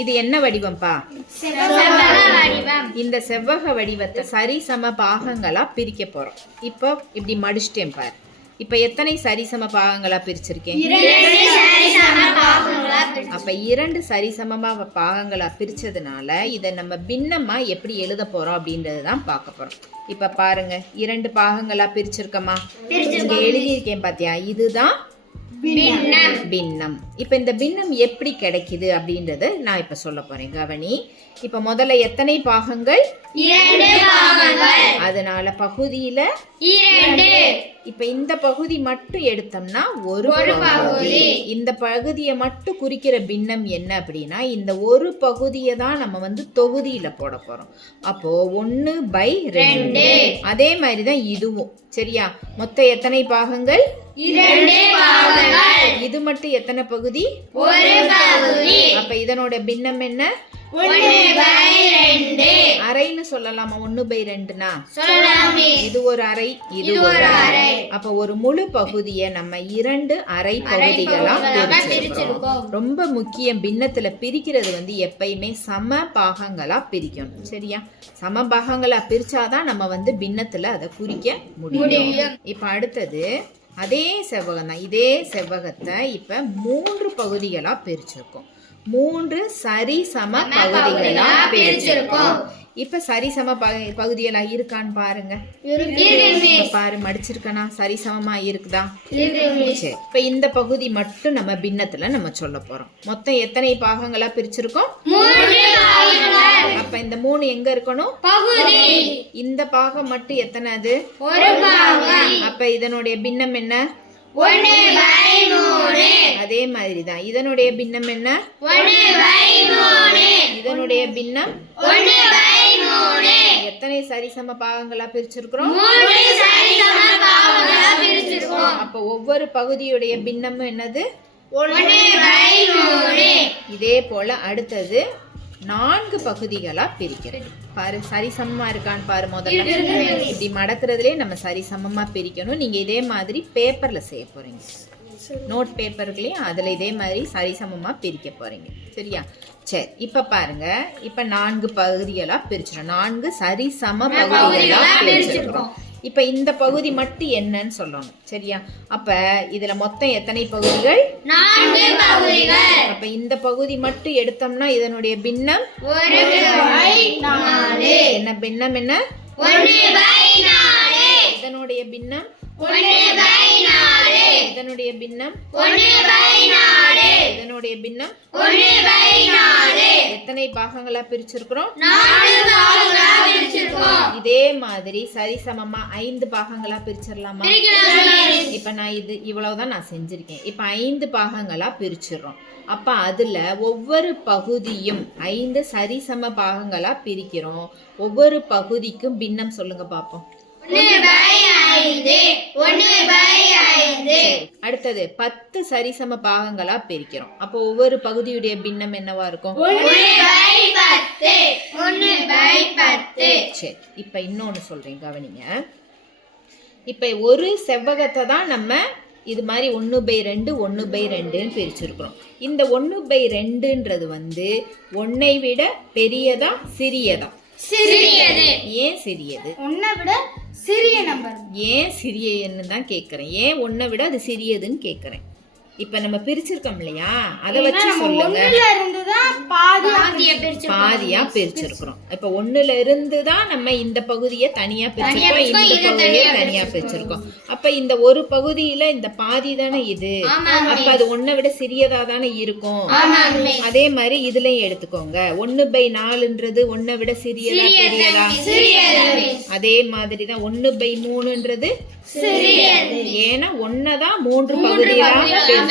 இது என்ன வடிவம்ப்பா இந்த செவ்வக வடிவத்தை சரிசம பாகங்களா பிரிக்க போறோம். இப்போ இப்படி மடிச்சிட்டேன் பாரு. இப்போ எத்தனை சரிசம பாகங்களா பிரிச்சிருக்கேன்? அப்ப இரண்டு சரிசமமா பாகங்களா பிரிச்சதுனால இதை நம்ம பின்னமா எப்படி எழுத போறோம் அப்படின்றது தான் பார்க்க போறோம். இப்ப பாருங்க இரண்டு பாகங்களா பிரிச்சிருக்கமா? எழுதியிருக்கேன் பாத்தியா? இதுதான் பின்னம். இப்ப இந்த பின்னம் எப்படி கிடைக்குது அப்படின்றத நான் இப்ப சொல்ல போறேன். கவனி. இப்ப முதல்ல எத்தனை பாகங்கள்? அதனால பகுதியில இப்ப இந்த பகுதி மட்டும் எடுத்தோம்னா ஒரு பகுதி. இந்த பகுதியை மட்டும் குறிக்கிற பின்னம் என்ன அப்படின்னா இந்த ஒரு பகுதியை தான் நம்ம வந்து தொகுதியில போட போறோம். அப்போ ஒன்னு பை ரெண்டு. அதே மாதிரி தான் இதுவும். சரியா? மொத்தம் எத்தனை பாகங்கள்? இது மட்டும் எத்தனை பகுதி? அப்ப இதனோட பின்னம் என்ன? அரைன்னு சொல்லலாமா? ஒன்னு பை ரெண்டுனா? இது ஒரு அறை இது ஒரு அறை அப்ப ஒரு முழு பகுதியை நம்ம இரண்டு அரை பகுதிகளா பிரிச்சிருக்கோம். ரொம்ப முக்கியம் பின்னத்துல பிரிக்கிறது வந்து எப்பயுமே சம பாகங்களா பிரிக்கணும். சரியா? சம பாகங்களா பிரிச்சாதான் நம்ம வந்து பின்னத்துல அதை குறிக்க முடியும். இப்ப அடுத்தது அதே செவ்வகம் தான். இதே செவ்வகத்தை இப்ப மூன்று பகுதிகளா பிரிச்சிருக்கோம். மூன்று சரிசம பகுதிகளா பிரிச்சிருக்கோம். இப்ப சரிசம பகு- பகுதிகளா இருக்கான்னு பாருங்க. பாரு மடிச்சிருக்கனா? சரிசமமா இருக்குதா? சரி இப்ப இந்த பகுதி மட்டும் நம்ம பின்னத்துல நம்ம சொல்ல போறோம். மொத்தம் எத்தனை பாகங்களா பிரிச்சிருக்கோம்? அப்ப இந்த மூணு எங்க இருக்கணும்? இந்த பாகம் மட்டும் எத்தனை அது? அப்ப இதனுடைய பின்னம் என்ன? அதே மாதிரி தான் இதனுடைய பின்னம் என்ன? இதனுடைய பின்னம்? எத்தனை சரிசம பாகங்களா பிரிச்சிருக்கிறோம்? அப்ப ஒவ்வொரு பகுதியுடைய பின்னமும் என்னது? இதே போல அடுத்தது. நான்கு பகுதிகளா பிரிக்கிறது பாரு சரிசமமா இருக்கான்னு பாரு முதல்ல. இப்படி மடக்கிறதுலே நம்ம சரிசமமா பிரிக்கணும். நீங்க இதே மாதிரி பேப்பர்ல செய்ய போறீங்க. நோட் பேப்பர்களையும் அதுல இதே மாதிரி சரிசமமா பிரிக்க போறீங்க. சரியா? சரி இப்ப பாருங்க. இப்ப நான்கு பகுதிகளா பிரிச்சிடும் நான்கு சரிசம பகுதிகளா பிரிச்சிருக்கோம். இப்ப இந்த பகுதி மட்டும் என்னன்னு சொல்லணும் சரியா? அப்ப இதுல மொத்தம் எத்தனை பகுதிகள்? அப்ப இந்த பகுதி மட்டும் எடுத்தோம்னா இதனுடைய பின்னம்? என்ன பின்னம் என்ன? இதனுடைய பின்னம்? இதனுடைய பின்னம்? இதனுடைய பின்னம்? எத்தனை பாகங்களா பிரிச்சிருக்கிறோம்? இதே மாதிரி சரிசமமா ஐந்து பாகங்களா பிரிச்சிடலாமா இப்ப நான் இது இவ்வளவுதான் நான் செஞ்சிருக்கேன். இப்ப ஐந்து பாகங்களா பிரிச்சிடுறோம் அப்ப அதுல ஒவ்வொரு பகுதியும் ஐந்து சரிசம பாகங்களா பிரிக்கிறோம். ஒவ்வொரு பகுதிக்கும் பின்னம் சொல்லுங்க பாப்போம். அடுத்தது பத்து சரிசம பாகங்களா பிரிக்கிறோம். அப்போ ஒவ்வொரு பகுதியுடைய பின்னம் என்னவா இருக்கும்? சரி இப்ப இன்னொன்னு சொல்றேன் கவனிங்க. இப்ப ஒரு செவ்வகத்தை தான் நம்ம இது மாதிரி ஒன்று பை ரெண்டு ஒன்று பை ரெண்டுன்னு பிரிச்சிருக்கிறோம். இந்த ஒன்று பை ரெண்டுன்றது வந்து ஒன்னை விட பெரியதா சிறியதா? ஏன் சிறியது? உன்னை விட சிறிய நம்பர். ஏன் சிறியன்னு தான் கேட்குறேன் ஏன் ஒன்றை விட அது சிறியதுன்னு கேட்குறேன் இப்போ நம்ம பிரிச்சிருக்கோம் இல்லையா? அதை வச்சு சொல்லுங்க. ஒண்ணுல இருந்து தான் பாதி பாதியா பிரிச்சிருக்கிறோம். இப்ப ஒண்ணுல இருந்து தான் நம்ம இந்த பகுதியை தனியா பிரிச்சிருக்கோம் இந்த பகுதியை தனியா பிரிச்சிருக்கோம். அப்ப இந்த ஒரு பகுதியில இந்த பாதி தானே இது? அப்ப அது ஒன்னை விட சிறியதா தானே இருக்கும்? அதே மாதிரி இதுலயும் எடுத்துக்கோங்க. ஒன்னு பை நாலுன்றது ஒன்னை விட சிறியதா பெரியதா? அதே மாதிரி தான் ஒன்னு பை மூணுன்றது ஏன்னா ஒன்னதான் மூன்று பகுதியா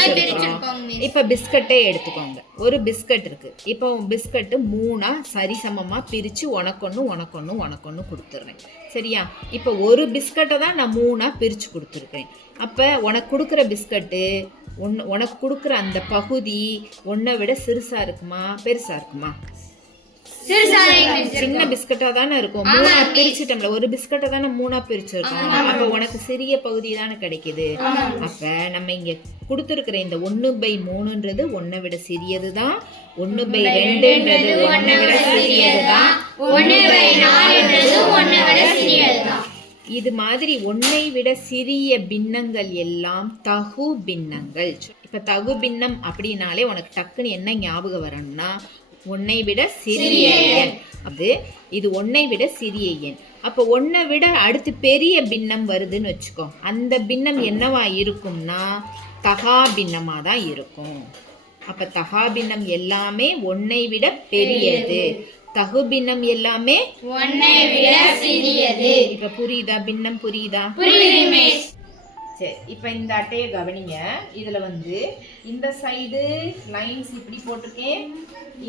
பிரிச்சிருக்கோம். இப்ப பிஸ்கட்டே எடுத்துக்கோங்க. ஒரு பிஸ்கட் இருக்கு. இப்போ பிஸ்கட் மூணா சரிசமமா பிரிச்சு உனக்கொன்னு உனக்கொன்னு உனக்கொன்னு கொடுத்துட்றேன். சரியா? இப்போ ஒரு பிஸ்கட்டை தான் நான் மூணா பிரிச்சு கொடுத்துருக்கேன். அப்ப உனக்கு கொடுக்குற பிஸ்கட்டு உன் உனக்கு கொடுக்குற அந்த பகுதி உன்னை விட சிறுசா இருக்குமா பெருசா இருக்குமா? சின்ன பிஸ்கட்டா தானே இருக்கும். மூணா பிரிச்சுட்டோம்ல ஒரு பிஸ்கட்டை தானே மூணா பிரிச்சிருக்கோம். அப்ப உனக்கு சிறிய பகுதி தானே கிடைக்குது. அப்ப நம்ம இங்க கொடுத்துருக்கிற இந்த ஒண்ணு பை மூணுன்றது ஒன்னை விட சிறியது தான் ஒன்னு பை ரெண்டுன்றது ஒன்னை விட சிறியது தான் இது மாதிரி ஒன்னை விட சிறிய பின்னங்கள் எல்லாம் தகு பின்னங்கள். இப்ப தகு பின்னம் அப்படின்னாலே உனக்கு டக்குன்னு என்ன ஞாபகம் வரணும்னா ஒன்னை விட சிறிய எண். அது இது ஒன்னை விட சிறிய எண். அப்ப ஒன்னை விட அடுத்து பெரிய பின்னம் வருதுன்னு வச்சுக்கோ. அந்த பின்னம் என்னவா இருக்கும்னா தகா பின்னமா தான் இருக்கும். அப்ப தகா பின்னம் எல்லாமே ஒன்னை விட பெரியது. தகு பின்னம் எல்லாமே இப்ப புரியுதா? பின்னம் புரியுதா? சரி இப்ப இந்த அட்டையை கவனிங்க. இதுல வந்து இந்த சைடு லைன்ஸ் இப்படி போட்டிருக்கேன்.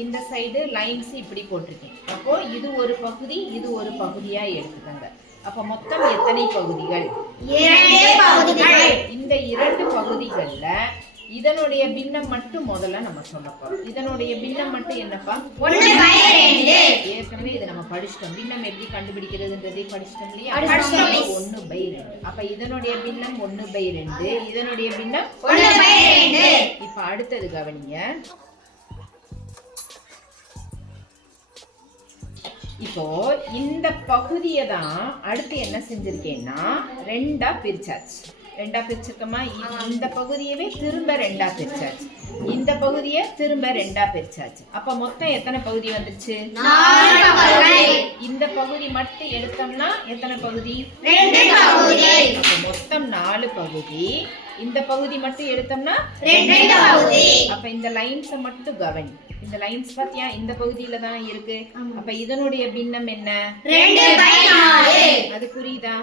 இந்த சைடு லைன்ஸ் இப்படி போட்டிருக்கேன். அப்போ இது ஒரு பகுதி இது ஒரு பகுதியா எடுத்துக்கோங்க. அப்ப மொத்தம் எத்தனை பகுதிகள்? இந்த இரண்டு பகுதிகள்ல இதனுடைய பின்னம் மட்டும் முதல்ல நம்ம சொல்ல போறோம். இதனுடைய பின்னம் மட்டும் என்னப்பா? ஏற்கனவே இதை நம்ம படிச்சிட்டோம். பின்னம் எப்படி கண்டுபிடிக்கிறதுன்றதை படிச்சிட்டோம் இல்லையா? ஒன்னு பை ரெண்டு. அப்ப இதனுடைய பின்னம் ஒன்னு பை ரெண்டு. இதனுடைய பின்னம் இப்ப அடுத்தது கவனிங்க. இப்போ இந்த பகுதியை தான் அடுத்து என்ன செஞ்சிருக்கேன்னா ரெண்டா பிரிச்சாச்சு. ரெண்டா பிரிச்சிருக்கோமா? இந்த பகுதியவே திரும்ப ரெண்டா பிரிச்சாச்சு. இந்த பகுதியை திரும்ப ரெண்டா பிரிச்சாச்சு. அப்ப மொத்தம் எத்தனை பகுதி வந்துருச்சு? இந்த பகுதி மட்டும் எடுத்தோம்னா எத்தனை பகுதி? மொத்தம் நாலு பகுதி. இந்த பகுதி மட்டும் எடுத்தோம்னா அப்ப இந்த லைன்ஸ மட்டும் கவனி. இந்த லைன்ஸ் பாத்தியா? இந்த பகுதியில தான் இருக்கு. அப்ப இதனுடைய பின்னம் என்ன? அது புரியுதா?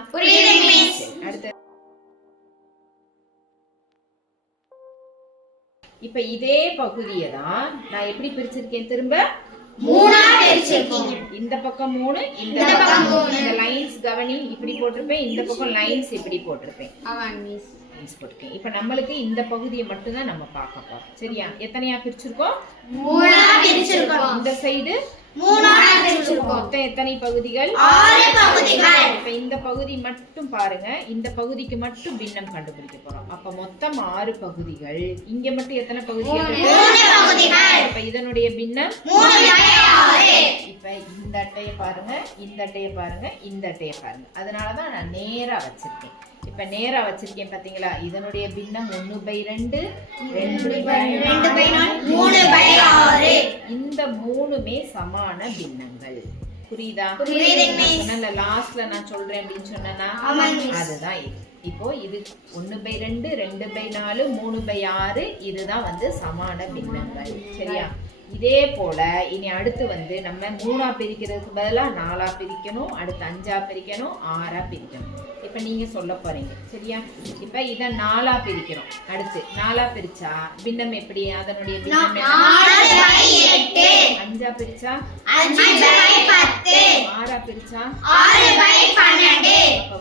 அடுத்து. இப்ப இதே பகுதியை தான் நான் எப்படி பிரிச்சிருக்கேன் திரும்ப? இந்த பக்கம் மூணு இந்த பக்கம் மூணு. இந்த லைன்ஸ் கவனி இப்படி போட்டிருப்பேன் இந்த பக்கம் லைன்ஸ் இப்படி போட்டிருப்பேன். லைன்ஸ் போட்டிருக்கேன் இப்ப நம்மளுக்கு இந்த பகுதியை மட்டும் தான் நம்ம பார்க்க போறோம். சரியா? எத்தனையா பிரிச்சிருக்கோம்? இந்த சைடு மொத்தம் எத்தனை பகுதிகள்? இப்ப இந்த பகுதி மட்டும் பாருங்க. இந்த பகுதிக்கு மட்டும் பின்னம் கண்டுபிடிக்க போறோம். அப்ப மொத்தம் ஆறு பகுதிகள். இங்க மட்டும் எத்தனை பகுதிகள்? அப்ப இதனுடைய பின்னம்? இப்ப இந்த அட்டையை பாருங்க. இந்த அட்டையை பாருங்க. இந்த அட்டையை பாருங்க. அதனாலதான் நான் நேரா வச்சிருக்கேன். இப்ப நேரா வச்சிருக்கேன் பாத்தீங்களா? இதனுடைய பின்னம் ஒண்ணு பை ரெண்டு ரெண்டு பை நாலு. இந்த மூணுமே சமான பின்னங்கள். புரியுதா? சொன்ன லாஸ்ட்ல நான் சொல்றேன் அப்படின்னு சொன்னேன்னா? அதுதான் இது. இப்போ இது ஒன்னு பை ரெண்டு ரெண்டு பை நாலு மூணு பை ஆறு இதுதான் வந்து சமான பின்னங்கள். சரியா? இதே போல இனி அடுத்து வந்து நம்ம மூணா பிரிக்கிறதுக்கு பதிலா நாலா பிரிக்கணும் அடுத்து அஞ்சா பிரிக்கணும் ஆறா பிரிக்கணும். இப்ப நீங்க சொல்ல போறீங்க சரியா? இப்ப இத நாலா பிரிக்கிறோம். அடுத்து நாலா பிரிச்சா பின்னம் எப்படி? அதனுடைய பின்னம்? அஞ்சா பிரிச்சா? ஆறா பிரிச்சா?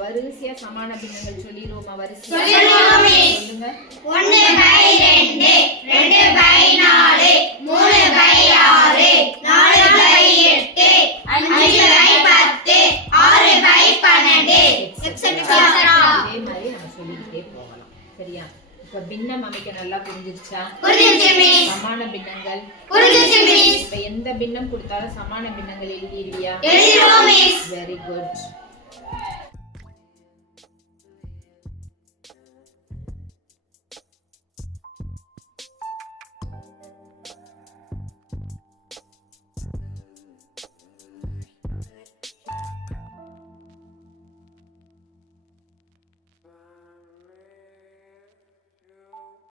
வரிசையா சமான பின்னங்கள் சொல்லிடுவோமா வரிசையா? சொல்லுங்க. இதே மாதிரி நம்ம சொல்லிக்கிட்டே போகலாம் சரியா? இப்ப பின்னம் அமைக்க நல்லா புரிஞ்சிருச்சா? சமான பின்னங்கள். இப்ப எந்த பின்னம் கொடுத்தாலும் சமான பின்னங்கள் எழுதிடுவியா? Very good